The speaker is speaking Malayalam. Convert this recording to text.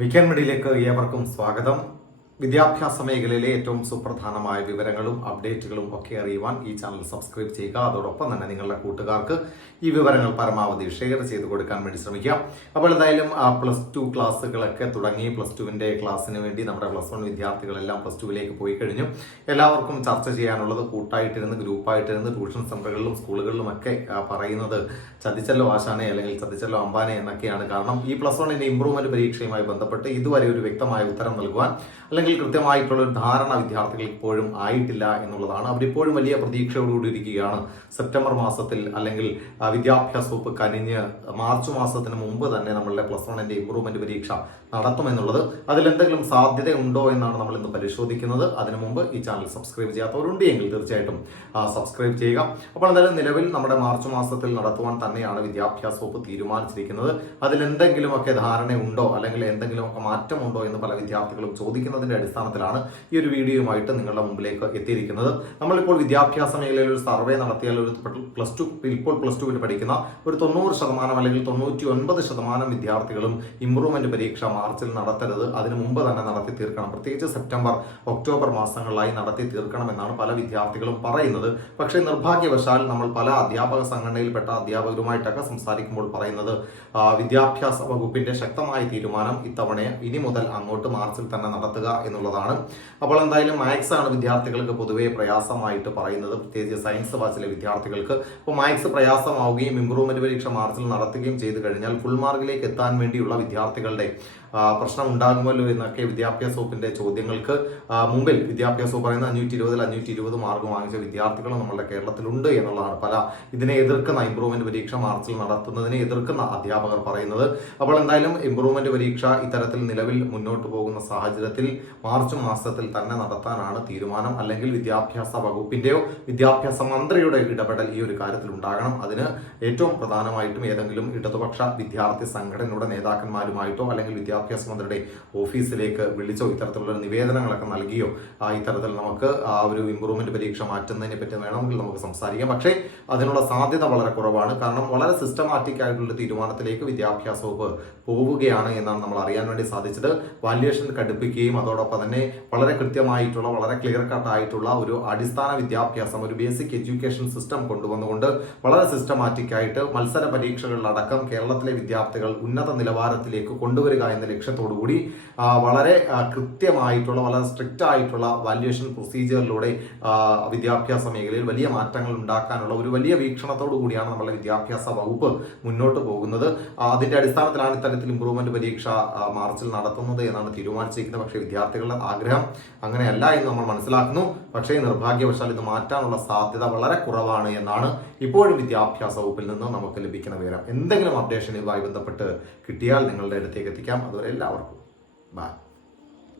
വീക്കെൻഡ് മെഡിയിലേക്ക് ഏവർക്കും സ്വാഗതം. വിദ്യാഭ്യാസ മേഖലയിലെ ഏറ്റവും സുപ്രധാനമായ വിവരങ്ങളും അപ്ഡേറ്റുകളും ഒക്കെ അറിയുവാൻ ഈ ചാനൽ സബ്സ്ക്രൈബ് ചെയ്യുക. അതോടൊപ്പം തന്നെ നിങ്ങളുടെ കൂട്ടുകാർക്ക് ഈ വിവരങ്ങൾ പരമാവധി ഷെയർ ചെയ്ത് കൊടുക്കാൻ വേണ്ടി ശ്രമിക്കുക. അപ്പോൾ എന്തായാലും പ്ലസ് ടു ക്ലാസ്സുകളൊക്കെ തുടങ്ങി. പ്ലസ് ടുവിന്റെ ക്ലാസ്സിന് വേണ്ടി നമ്മുടെ പ്ലസ് വൺ വിദ്യാർത്ഥികളെല്ലാം പ്ലസ് ടുവിലേക്ക് പോയി കഴിഞ്ഞു. എല്ലാവർക്കും ചർച്ച ചെയ്യാനുള്ളത് കൂട്ടായിട്ടിരുന്ന് ഗ്രൂപ്പായിട്ടിരുന്ന് ട്യൂഷൻ സെന്ററുകളിലും സ്കൂളുകളിലും ഒക്കെ പറയുന്നത് ചതിച്ചല്ലോ ആശാനെ അല്ലെങ്കിൽ ചതിച്ചല്ലോ അമ്പാനെ എന്നൊക്കെയാണ്. കാരണം ഈ പ്ലസ് വണ്ണിന്റെ ഇംപ്രൂവ്മെന്റ് പരീക്ഷയുമായി ബന്ധപ്പെട്ട് ഇതുവരെ ഒരു വ്യക്തമായ ഉത്തരം നൽകുവാൻ അല്ലെങ്കിൽ കൃത്യമായിട്ടുള്ള ഒരു ധാരണ വിദ്യാർത്ഥികൾ ഇപ്പോഴും ആയിട്ടില്ല എന്നുള്ളതാണ്. അവരിപ്പോഴും വലിയ പ്രതീക്ഷയോടുകൂടി ഇരിക്കുകയാണ്. സെപ്റ്റംബർ മാസത്തിൽ അല്ലെങ്കിൽ വിദ്യാഭ്യാസ വകുപ്പ് കനിഞ്ഞ് മാർച്ച് മാസത്തിന് മുമ്പ് തന്നെ നമ്മളുടെ പ്ലസ് വണ്ണിന്റെ ഇംപ്രൂവ്മെന്റ് പരീക്ഷ നടത്തുമെന്നുള്ളത് അതിലെന്തെങ്കിലും സാധ്യത ഉണ്ടോ എന്നാണ് നമ്മൾ ഇന്ന് പരിശോധിക്കുന്നത്. അതിനു മുമ്പ് ഈ ചാനൽ സബ്സ്ക്രൈബ് ചെയ്യാത്തവരുണ്ട് എങ്കിൽ തീർച്ചയായിട്ടും സബ്സ്ക്രൈബ് ചെയ്യുക. അപ്പോൾ എന്തായാലും നിലവിൽ നമ്മുടെ മാർച്ച് മാസത്തിൽ നടത്തുവാൻ തന്നെയാണ് വിദ്യാഭ്യാസ വകുപ്പ് തീരുമാനിച്ചിരിക്കുന്നത്. അതിലെന്തെങ്കിലുമൊക്കെ ധാരണയുണ്ടോ അല്ലെങ്കിൽ എന്തെങ്കിലുമൊക്കെ മാറ്റമുണ്ടോ എന്ന് പല വിദ്യാർത്ഥികളും അടിസ്ഥാനത്തിലാണ് ഈ ഒരു വീഡിയോയുമായിട്ട് നിങ്ങളുടെ മുമ്പിലേക്ക് എത്തിയിരിക്കുന്നത്. നമ്മളിപ്പോൾ വിദ്യാഭ്യാസ മേഖലയിൽ ഒരു സർവേ നടത്തിയാൽ ഒരു പ്ലസ് ടു ഇപ്പോൾ പ്ലസ് ടുവിൽ പഠിക്കുന്ന ഒരു തൊണ്ണൂറ് ശതമാനം അല്ലെങ്കിൽ തൊണ്ണൂറ്റി ഒൻപത് ശതമാനം വിദ്യാർത്ഥികളും ഇംപ്രൂവ്മെന്റ് പരീക്ഷ മാർച്ചിൽ നടത്തരുത്. അതിനു മുമ്പ് തന്നെ നടത്തി തീർക്കണം. പ്രത്യേകിച്ച് സെപ്റ്റംബർ ഒക്ടോബർ മാസങ്ങളിലായി നടത്തി തീർക്കണം എന്നാണ് പല വിദ്യാർത്ഥികളും പറയുന്നത്. പക്ഷേ നിർഭാഗ്യവശാൽ നമ്മൾ പല അധ്യാപക സംഘടനയിൽപ്പെട്ട അധ്യാപകരുമായിട്ടൊക്കെ സംസാരിക്കുമ്പോൾ പറയുന്നത് വിദ്യാഭ്യാസ വകുപ്പിന്റെ ശക്തമായ തീരുമാനം ഇത്തവണ ഇനി മുതൽ അങ്ങോട്ട് മാർച്ചിൽ തന്നെ നടത്തുക എന്നുള്ളതാണ്. അപ്പോൾ എന്തായാലും മാത്സ് ആണ് വിദ്യാർത്ഥികൾക്ക് പൊതുവെ പ്രയാസമായിട്ട് പറയുന്നത്. പ്രത്യേകിച്ച് സയൻസ് ബാച്ചിലെ വിദ്യാർത്ഥികൾക്ക്. അപ്പോൾ മാത്സ് പ്രയാസമാവുകയും ഇംപ്രൂവ്മെന്റ് പരീക്ഷ മാർച്ചിൽ നടത്തുകയും ചെയ്തു കഴിഞ്ഞാൽ ഫുൾ മാർക്കിലേക്ക് എത്താൻ വേണ്ടിയുള്ള വിദ്യാർത്ഥികളുടെ പ്രശ്നം ഉണ്ടാകുമല്ലോ എന്നൊക്കെ വിദ്യാഭ്യാസ വകുപ്പിന്റെ ചോദ്യങ്ങൾക്ക് മുമ്പിൽ വിദ്യാഭ്യാസ വകുപ്പ് പറയുന്ന അഞ്ഞൂറ്റി ഇരുപതിൽ അഞ്ഞൂറ്റി ഇരുപത് മാർക്ക് വാങ്ങിച്ച വിദ്യാർത്ഥികൾ നമ്മുടെ കേരളത്തിലുണ്ട് എന്നുള്ളതാണ് പല ഇതിനെ എതിർക്കുന്ന ഇംപ്രൂവ്മെന്റ് പരീക്ഷ മാർച്ചിൽ നടത്തുന്നതിനെ എതിർക്കുന്ന അധ്യാപകർ പറയുന്നത്. അപ്പോൾ എന്തായാലും ഇംപ്രൂവ്മെന്റ് പരീക്ഷ ഇത്തരത്തിൽ നിലവിൽ മുന്നോട്ട് പോകുന്ന സാഹചര്യത്തിൽ മാർച്ച് മാസത്തിൽ തന്നെ നടത്താനാണ് തീരുമാനം. അല്ലെങ്കിൽ വിദ്യാഭ്യാസ വകുപ്പിന്റെയോ വിദ്യാഭ്യാസ മന്ത്രിയുടെ ഇടപെടൽ ഈ ഒരു കാര്യത്തിൽ ഉണ്ടാകണം. അതിന് ഏറ്റവും പ്രധാനമായിട്ടും ഏതെങ്കിലും ഇടതുപക്ഷ വിദ്യാർത്ഥി സംഘടനയുടെ നേതാക്കന്മാരുമായിട്ടോ അല്ലെങ്കിൽ വിദ്യാഭ്യാസ മന്ത്രിയുടെ ഓഫീസിലേക്ക് വിളിച്ചോ ഇത്തരത്തിലുള്ള നിവേദനങ്ങളൊക്കെ നൽകിയോ ഇത്തരത്തിൽ നമുക്ക് ആ ഒരു ഇംപ്രൂവ്മെന്റ് പരീക്ഷ മാറ്റുന്നതിനെ പറ്റി വേണമെങ്കിൽ നമുക്ക് സംസാരിക്കാം. പക്ഷേ അതിനുള്ള സാധ്യത വളരെ കുറവാണ്. കാരണം വളരെ സിസ്റ്റമാറ്റിക് ആയിട്ടുള്ള തീരുമാനത്തിലേക്ക് വിദ്യാഭ്യാസ വകുപ്പ് പോവുകയാണ് എന്നാണ് നമ്മൾ അറിയാൻ വേണ്ടി സാധിച്ചത്. വാല്യുവേഷൻ കടുപ്പിക്കുകയും അതോടൊപ്പം തന്നെ വളരെ കൃത്യമായിട്ടുള്ള വളരെ ക്ലിയർ കട്ട് ആയിട്ടുള്ള ഒരു അടിസ്ഥാന വിദ്യാഭ്യാസം ഒരു ബേസിക് എഡ്യൂക്കേഷൻ സിസ്റ്റം കൊണ്ടുവന്നുകൊണ്ട് വളരെ സിസ്റ്റമാറ്റിക് ആയിട്ട് മത്സര പരീക്ഷകളിലടക്കം കേരളത്തിലെ വിദ്യാർത്ഥികൾ ഉന്നത നിലവാരത്തിലേക്ക് കൊണ്ടുവരിക എന്ന ലക്ഷ്യത്തോടുകൂടി വളരെ കൃത്യമായിട്ടുള്ള വളരെ സ്ട്രിക്റ്റ് ആയിട്ടുള്ള വാല്യുവേഷൻ പ്രൊസീജിയറിലൂടെ വിദ്യാഭ്യാസ മേഖലയിൽ വലിയ മാറ്റങ്ങൾ ഉണ്ടാക്കാനുള്ള ഒരു വലിയ വീക്ഷണത്തോടു കൂടിയാണ് നമ്മുടെ വിദ്യാഭ്യാസ വകുപ്പ് മുന്നോട്ട് പോകുന്നത്. അതിന്റെ അടിസ്ഥാനത്തിലാണ് ഇത്തരത്തിൽ ഇംപ്രൂവ്മെന്റ് പരീക്ഷ മാർച്ചിൽ നടത്തുന്നത് എന്നാണ് തീരുമാനിച്ചിരിക്കുന്നത്. പക്ഷേ വിദ്യാർത്ഥികളുടെ ആഗ്രഹം അങ്ങനെയല്ല എന്ന് നമ്മൾ മനസ്സിലാക്കുന്നു. പക്ഷേ നിർഭാഗ്യവശാൽ ഇത് മാറ്റാനുള്ള സാധ്യത വളരെ കുറവാണ് എന്നാണ് ഇപ്പോഴും വിദ്യാഭ്യാസ വകുപ്പിൽ നിന്ന് നമുക്ക് ലഭിക്കുന്ന വിവരം. എന്തെങ്കിലും അപ്ഡേഷൻ ഇതുമായി ബന്ധപ്പെട്ട് കിട്ടിയാൽ നിങ്ങളുടെ അടുത്തേക്ക് എത്തിക്കാം. അതുവരെ എല്ലാവർക്കും ബൈ